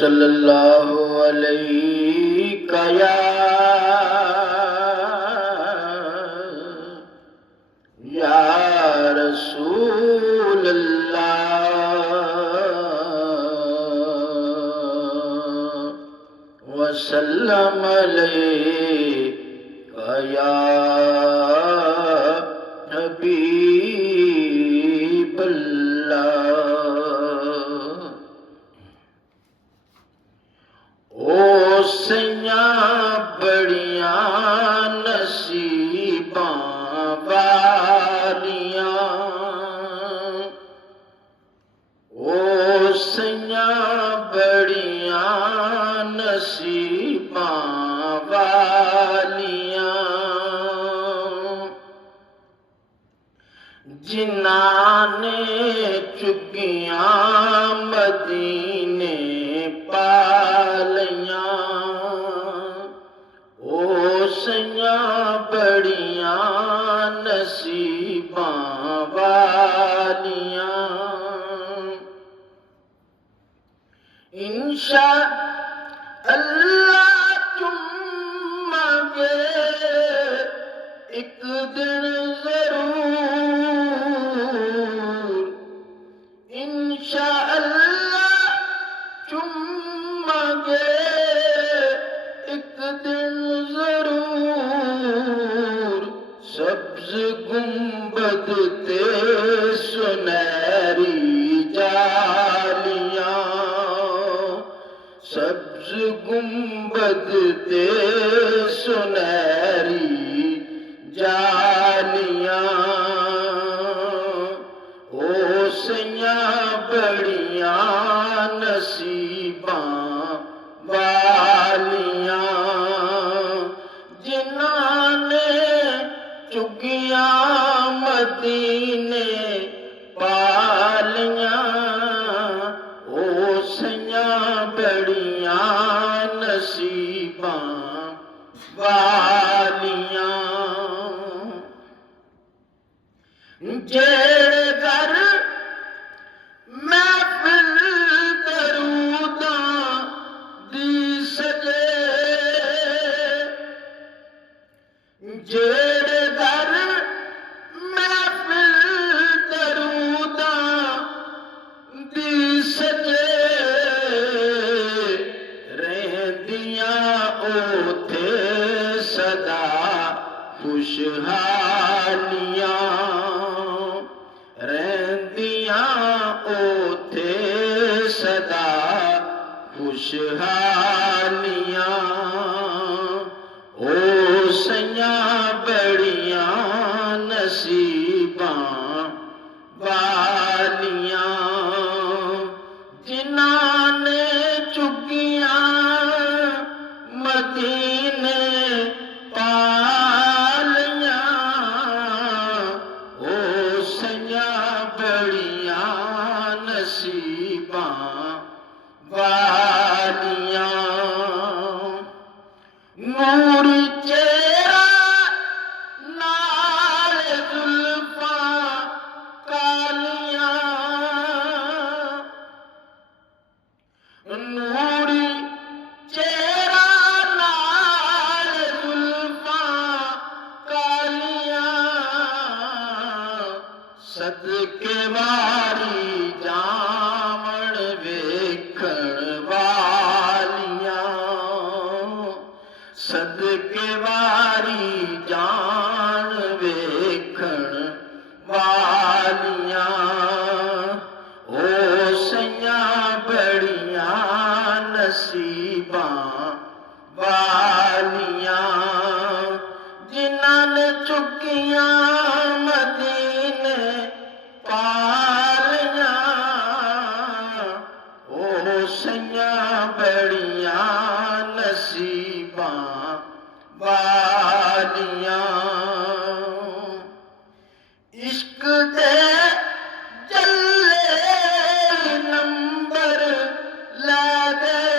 सल्लल्लाहु अलैका या रसूल अल्लाह वसल्लम अलैका या हबीब अल्लाह। ओ सैया बड़िया नसीबां वालियां, ओ सैया बड़िया नसीबां वालियां, जिन्हां ने चुगियां मदीने पालियां। ओ सैया बड़िया नसीबां वालियां, इंशा अल्लाह चुम्मांगे एक दिन जरूर, इंशा अल्लाह चुम्मांगे एक दिन जरूर। सब्ज गुंबद ते सुनहरी जालियां, सब्ज गुंबद ते सुनहरी जालियां। ओ सैया बड़िया नसीबां वालियां, जिन्हां ने चुगियां मदीने पालियां। ओ सैया बड़िया नसीबां वालियां, जेड़े घर महफिल दरूदां दी सजे, जेड़े घर महफिल दरूदां दी सजे, रहंदियां ओथे सदा खुशहालियां, रहंदियां ओथे सदा खुशहालियां। ओ सैया बड़िया नसीबां वालियां, जिन्हां ने चुगियां मदीने पालियां। ओ सैया बड़िया नसीबां वालियां, नूर चेहरा नाल जुल्फां कालियां, नूरी चेहरा नाल जुल्फां कालियां, सदके वारी जावण वेखण वालियां, सदके वारी जान वेखण वालियां। ओ सैया बड़िया नसीबां वालियां, जिन्हां ने चुगियां मदीने पालियां। ओ सैया बड़िया नसीबां वालियां, इश्क दे जल्ले नंबर लै गए,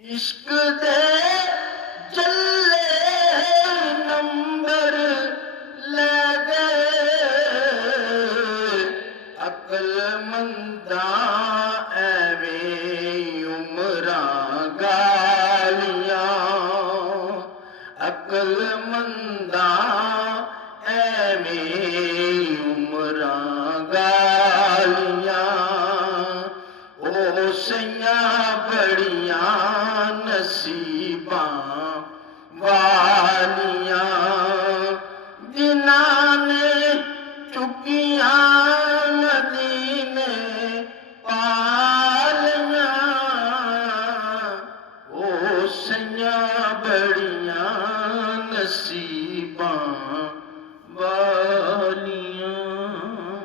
इश्क दे जल्ले नंबर लै गए, अकलमंदां